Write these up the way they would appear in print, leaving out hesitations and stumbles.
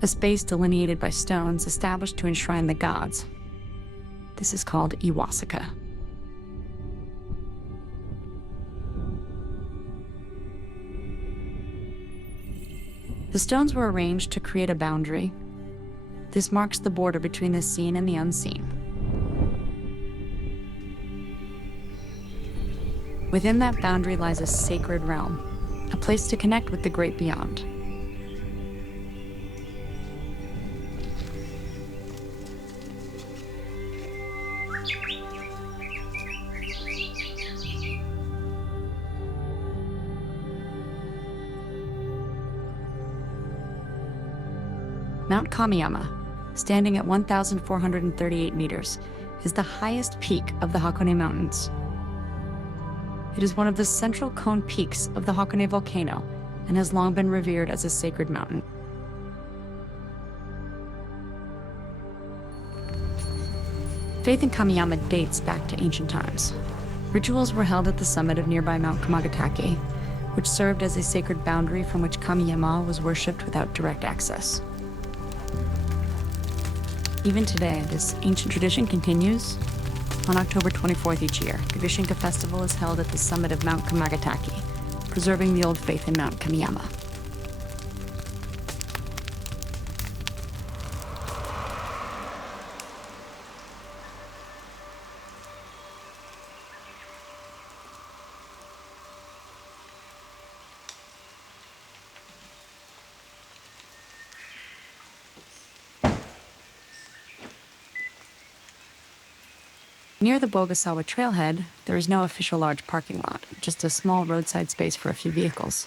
a space delineated by stones established to enshrine the gods. This is called Iwasaka. The stones were arranged to create a boundary. This marks the border between the seen and the unseen. Within that boundary lies a sacred realm, a place to connect with the great beyond. Mount Kamiyama, standing at 1,438 meters, is the highest peak of the Hakone Mountains. It is one of the central cone peaks of the Hakone volcano and has long been revered as a sacred mountain. Faith in Kamiyama dates back to ancient times. Rituals were held at the summit of nearby Mount駒ケ岳, which served as a sacred boundary from which Kamiyama was worshipped without direct access. Even today, this ancient tradition continues. On October 24th each year, the Vishinka festival is held at the summit of Mount駒ケ岳, preserving the old faith in Mount Kamiyama. Near the Bo ga Sawa trailhead, there is no official large parking lot, just a small roadside space for a few vehicles.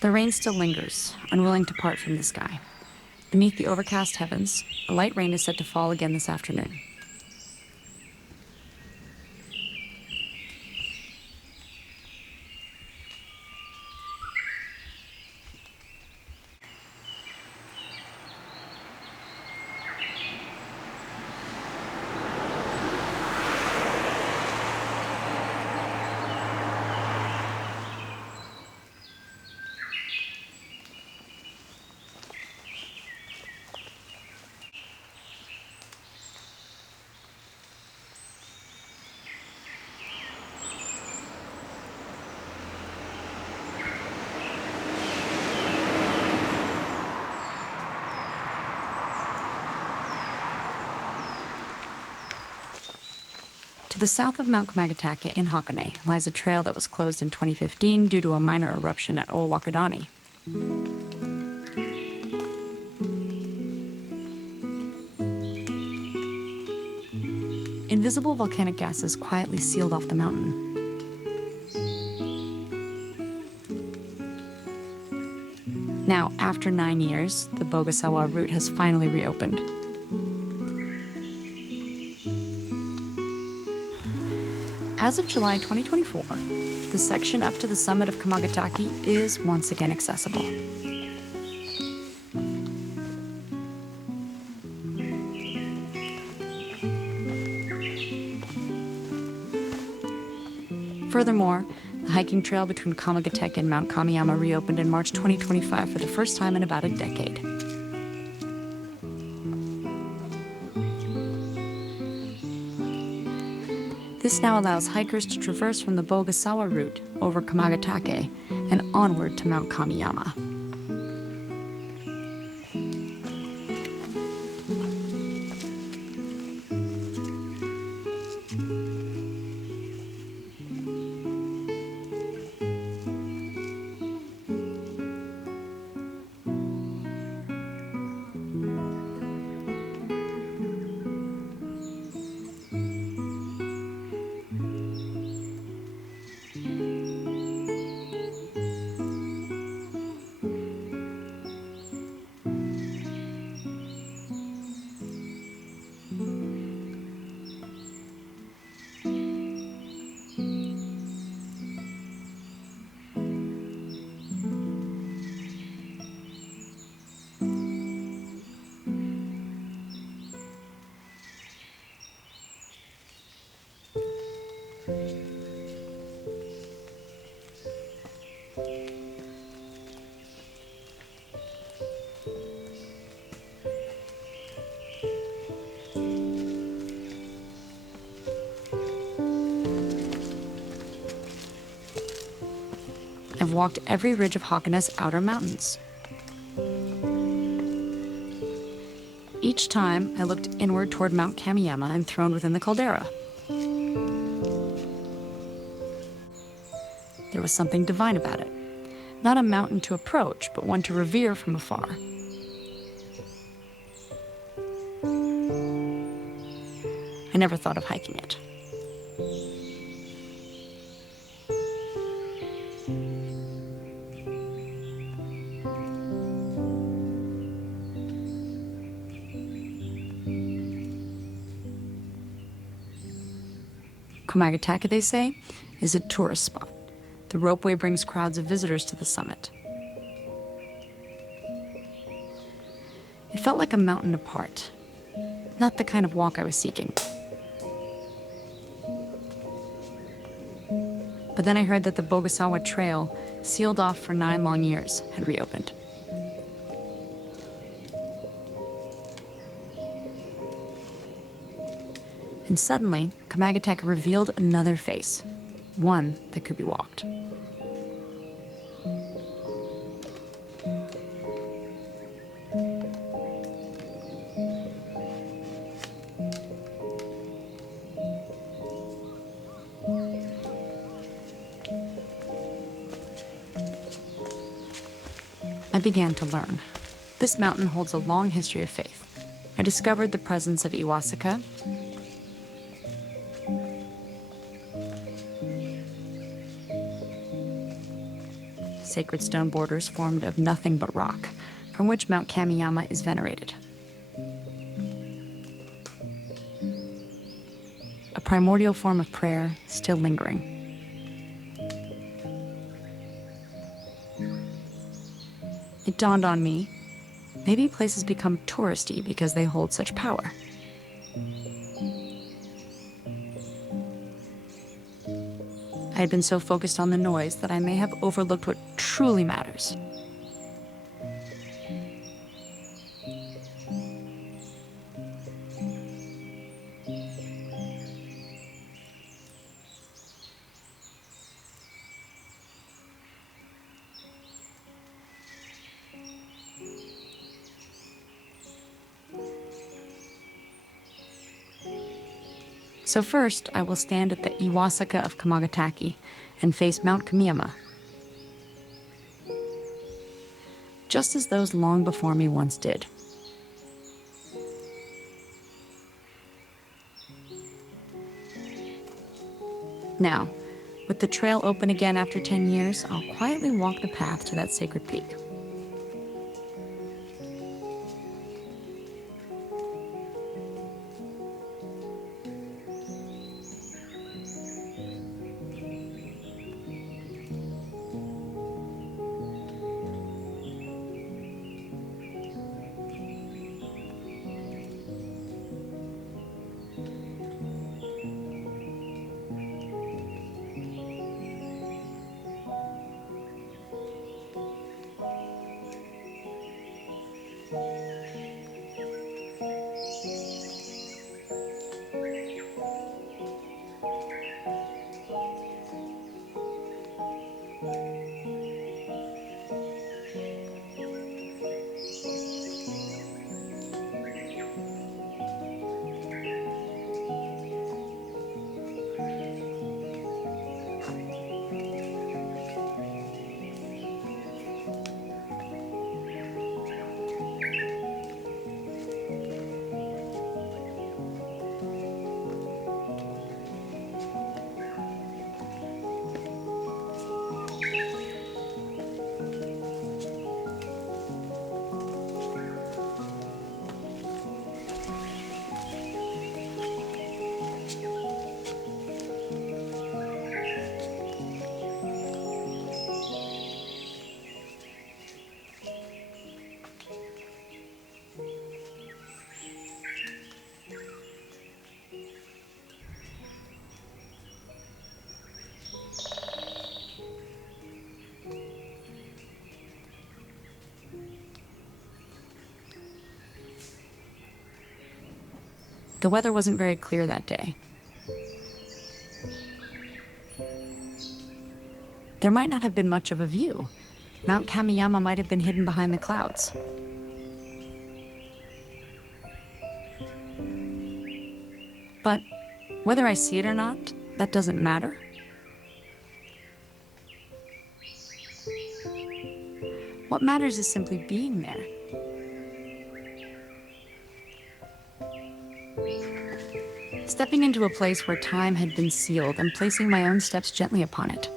The rain still lingers, unwilling to part from the sky. Beneath the overcast heavens, a light rain is set to fall again this afternoon. To the south of Mount駒ケ岳in Hakone lies a trail that was closed in 2015 due to a minor eruption at Ol Wakadani. Invisible volcanic gases quietly sealed off the mountain. Now, after 9 years, the Bo ga Sawa route has finally reopened. As of July 2024, the section up to the summit of駒ケ岳is once again accessible. Furthermore, the hiking trail between駒ケ岳and Mount Kamiyama reopened in March 2025 for the first time in about a decade. This now allows hikers to traverse from the Bo ga Sawa route over駒ケ岳and onward to Mount Kamiyama. I've walked every ridge of Hakone's outer mountains. Each time, I looked inward toward Mount Kamiyama enthroned within the caldera. There was something divine about it. Not a mountain to approach, but one to revere from afar. I never thought of hiking it.駒ヶ岳, they say, is a tourist spot. The ropeway brings crowds of visitors to the summit. It felt like a mountain apart, not the kind of walk I was seeking. But then I heard that the bo ga Sawa trail, sealed off for 9 long years, had reopened. And suddenly,駒ヶ岳revealed another face, one that could be walked. I began to learn. This mountain holds a long history of faith. I discovered the presence of Iwasaka, sacred stone borders formed of nothing but rock, from which Mount Kamiyama is venerated. A primordial form of prayer still lingering. It dawned on me, maybe places become touristy because they hold such power. I had been so focused on the noise that I may have overlooked what truly matters. So first, I will stand at the Iwasaka of駒ヶ岳and face Mount Kamiyama. Just as those long before me once did. Now, with the trail open again after 10 years, I'll quietly walk the path to that sacred peak. The weather wasn't very clear that day. there might not have been much of a view. Mount Kamiyama might have been hidden behind the clouds. But whether I see it or not, that doesn't matter. What matters is simply being there. Stepping into a place where time had been sealed and placing my own steps gently upon it.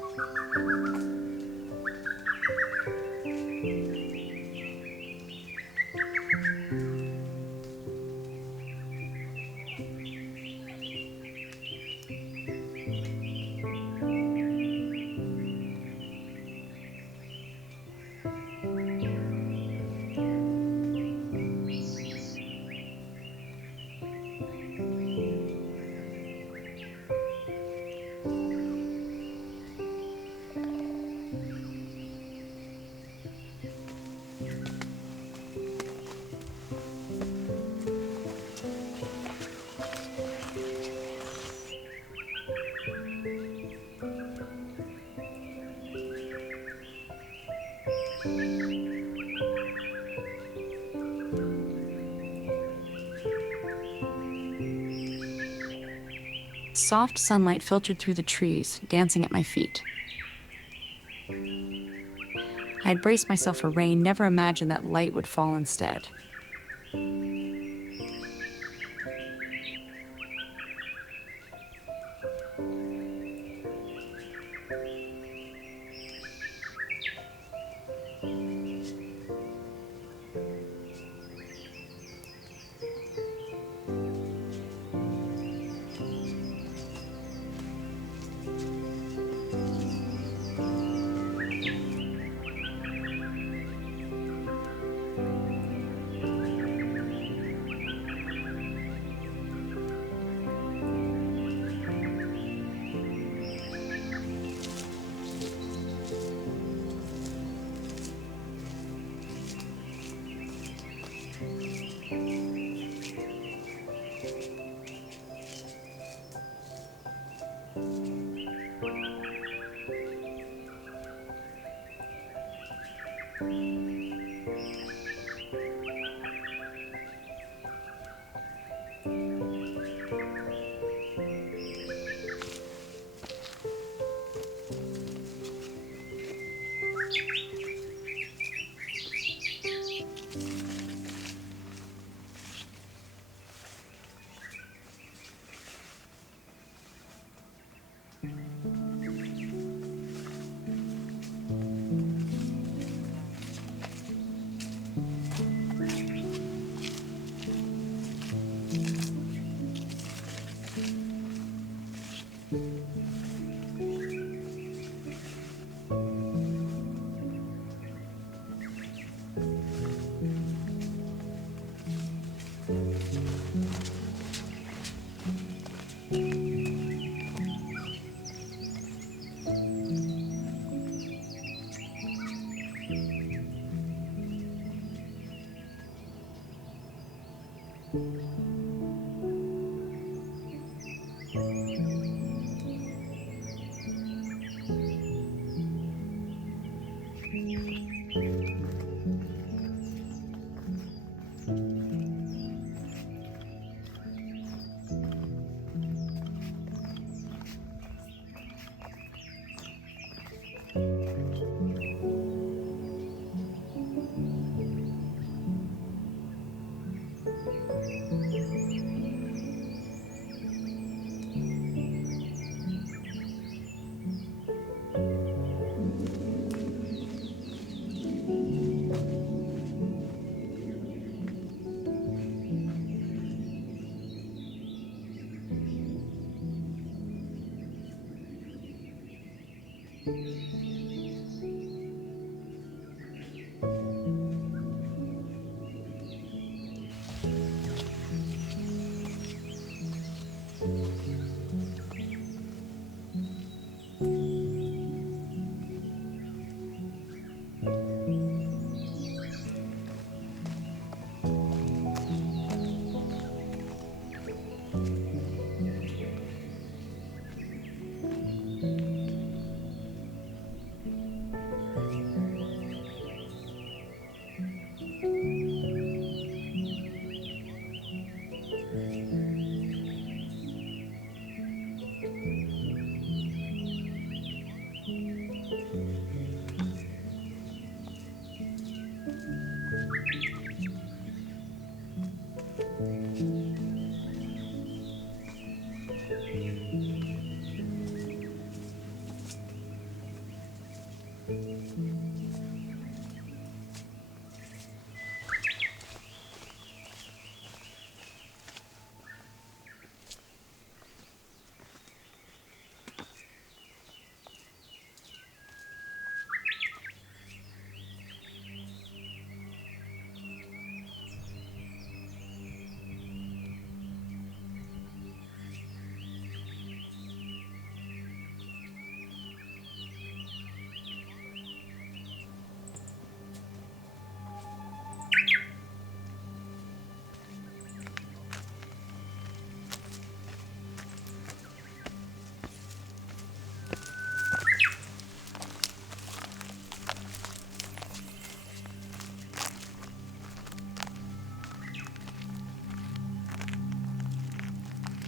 Soft sunlight filtered through the trees, dancing at my feet. I had braced myself for rain, never imagined that light would fall instead.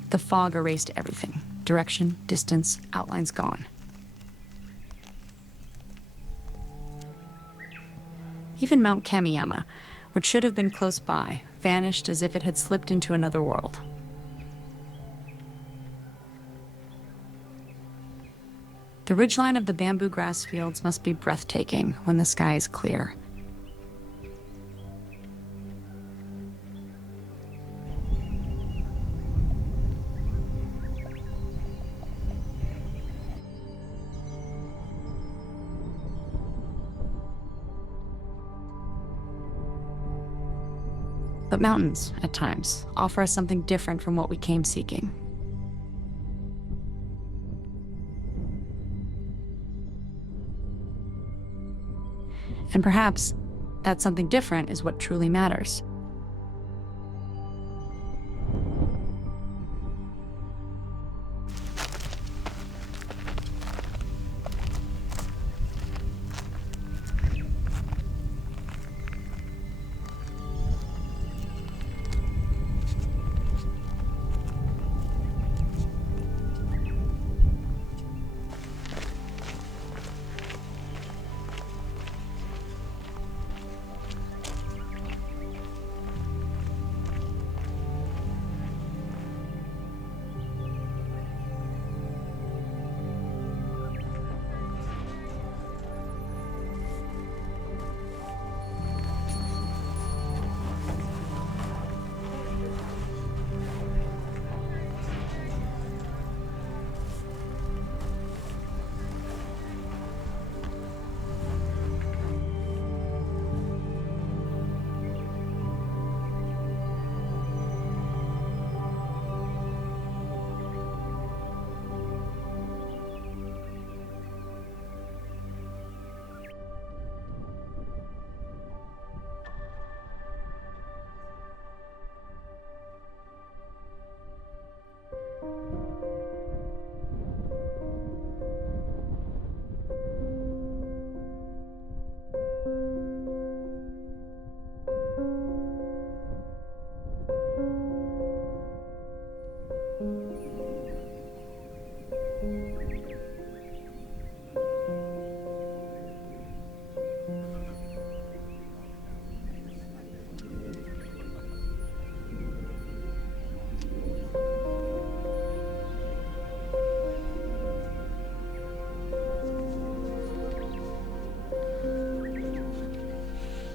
The fog erased everything. Direction, distance, outlines gone. Even Mount Kamiyama, which should have been close by, vanished as if it had slipped into another world. The ridgeline of the bamboo grass fields must be breathtaking when the sky is clear. But mountains, at times, offer us something different from what we came seeking. And perhaps that something different is what truly matters.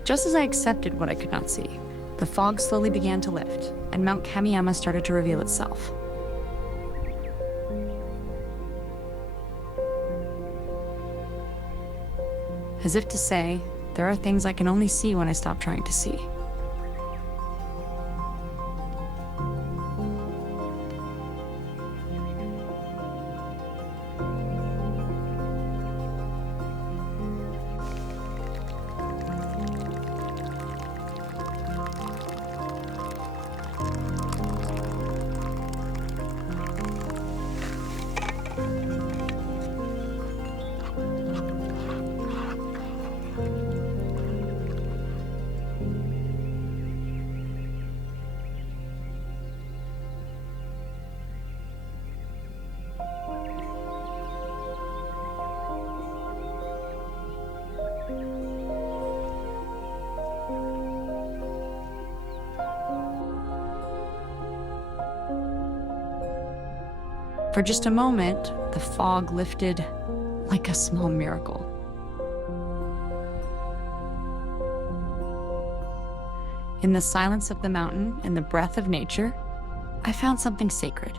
Just as I accepted what I could not see, the fog slowly began to lift, and Mount Kamiyama started to reveal itself. As if to say, there are things I can only see when I stop trying to see. For just a moment, the fog lifted like a small miracle. In the silence of the mountain and the breath of nature, I found something sacred.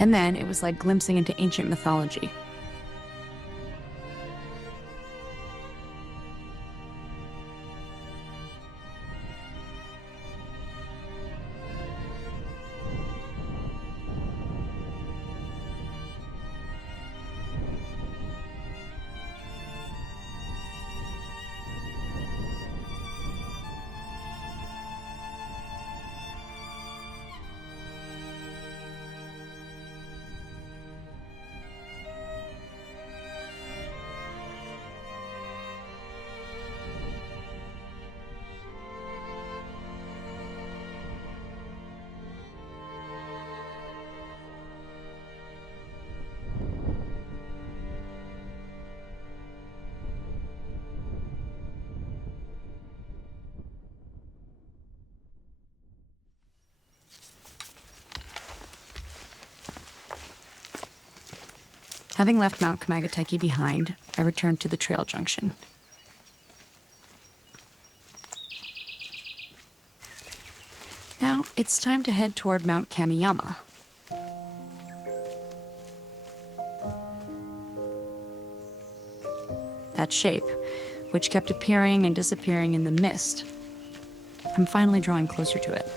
And then it was like glimpsing into ancient mythology. Having left Mount駒ケ岳behind, I returned to the trail junction. Now, it's time to head toward Mount Kamiyama. That shape, which kept appearing and disappearing in the mist, I'm finally drawing closer to it.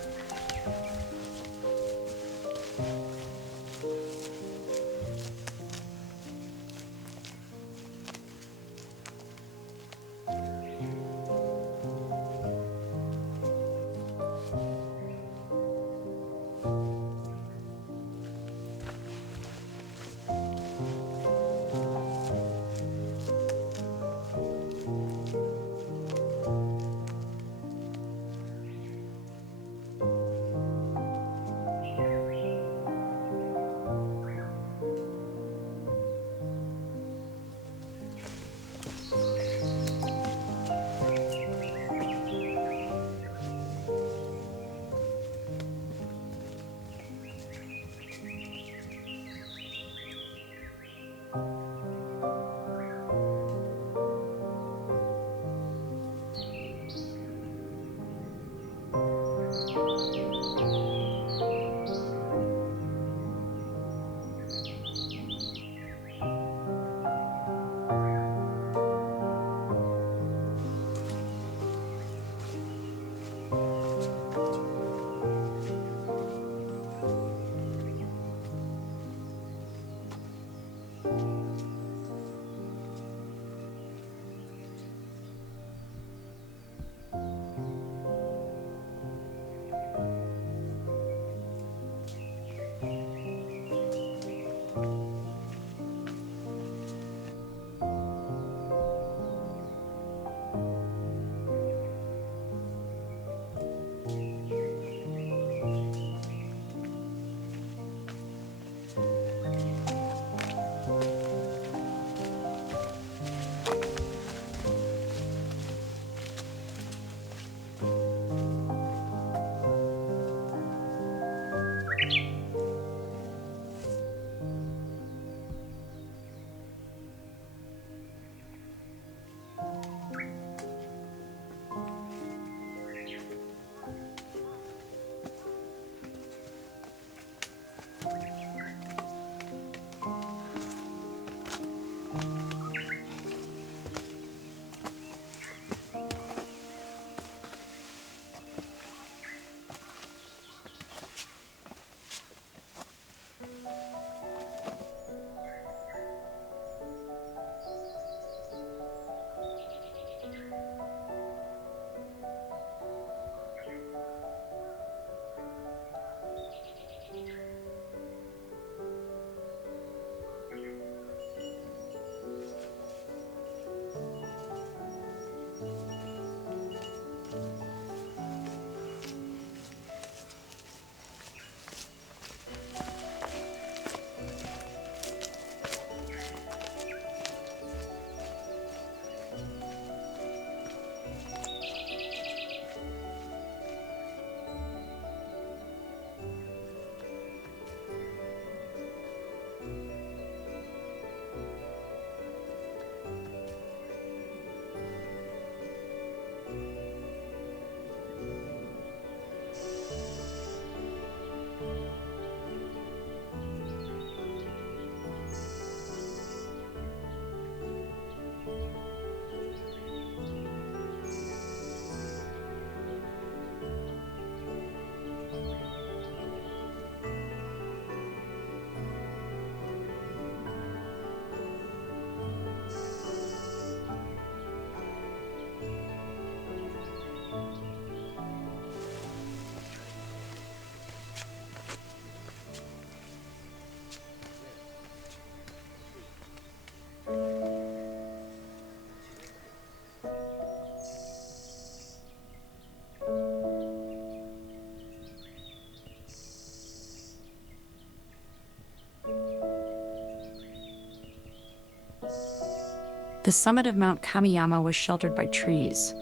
The summit of Mount Kamiyama was sheltered by trees.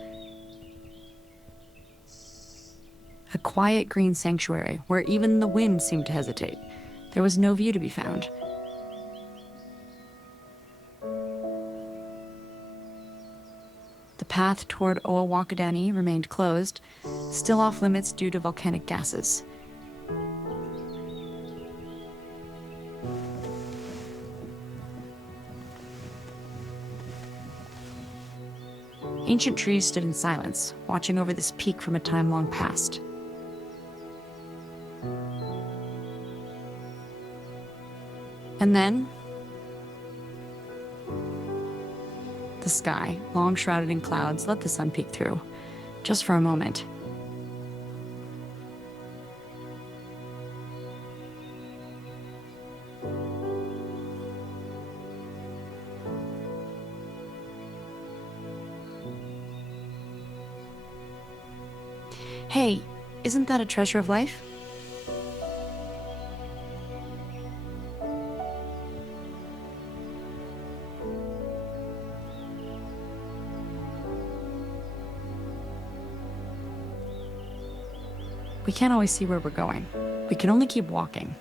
A quiet green sanctuary where even the wind seemed to hesitate. There was no view to be found. The path toward Owawakadani remained closed, still off limits due to volcanic gases. Ancient trees stood in silence, watching over this peak from a time long past. And then, the sky, long shrouded in clouds, let the sun peek through, just for a moment. Hey, isn't that a treasure of life? We can't always see where we're going. We can only keep walking.